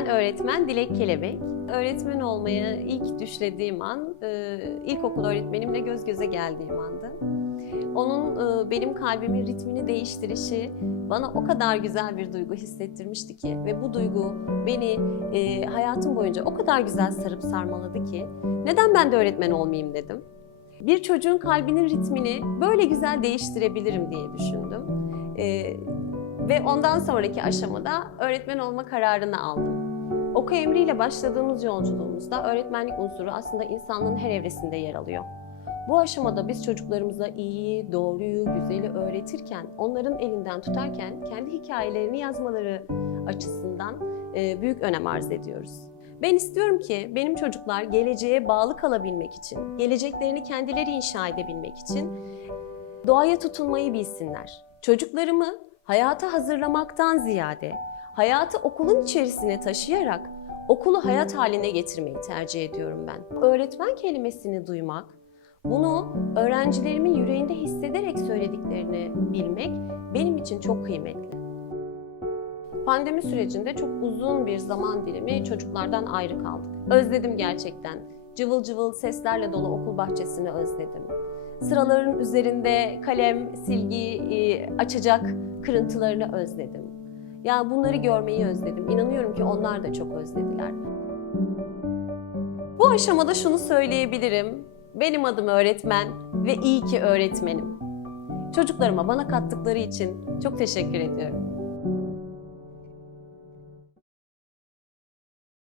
Ben öğretmen Dilek Kelebek. Öğretmen olmaya ilk düşlediğim an, e, ilkokul öğretmenimle göz göze geldiğim andı. Onun e, benim kalbimin ritmini değiştirişi bana o kadar güzel bir duygu hissettirmişti ki ve bu duygu beni e, hayatım boyunca o kadar güzel sarıp sarmaladı ki neden ben de öğretmen olmayayım dedim. Bir çocuğun kalbinin ritmini böyle güzel değiştirebilirim diye düşündüm. Ve ondan sonraki aşamada öğretmen olma kararını aldım. Oku emriyle başladığımız yolculuğumuzda öğretmenlik unsuru aslında insanlığın her evresinde yer alıyor. Bu aşamada biz çocuklarımıza iyiyi, doğruyu, güzeli öğretirken, onların elinden tutarken kendi hikayelerini yazmaları açısından e, büyük önem arz ediyoruz. Ben istiyorum ki benim çocuklar geleceğe bağlı kalabilmek için, geleceklerini kendileri inşa edebilmek için doğaya tutunmayı bilsinler. Çocuklarımı hayata hazırlamaktan ziyade hayatı okulun içerisine taşıyarak okulu hayat haline getirmeyi tercih ediyorum ben. Öğretmen kelimesini duymak, bunu öğrencilerimin yüreğinde hissederek söylediklerini bilmek benim için çok kıymetli. Pandemi sürecinde çok uzun bir zaman dilimi çocuklardan ayrı kaldık. Özledim gerçekten. Cıvıl cıvıl seslerle dolu okul bahçesini özledim. Sıraların üzerinde kalem, silgi e, açacak kırıntılarını özledim. Ya bunları görmeyi özledim. İnanıyorum ki onlar da çok özlediler. Bu aşamada şunu söyleyebilirim. Benim adım öğretmen ve iyi ki öğretmenim. Çocuklarıma bana kattıkları için çok teşekkür ediyorum.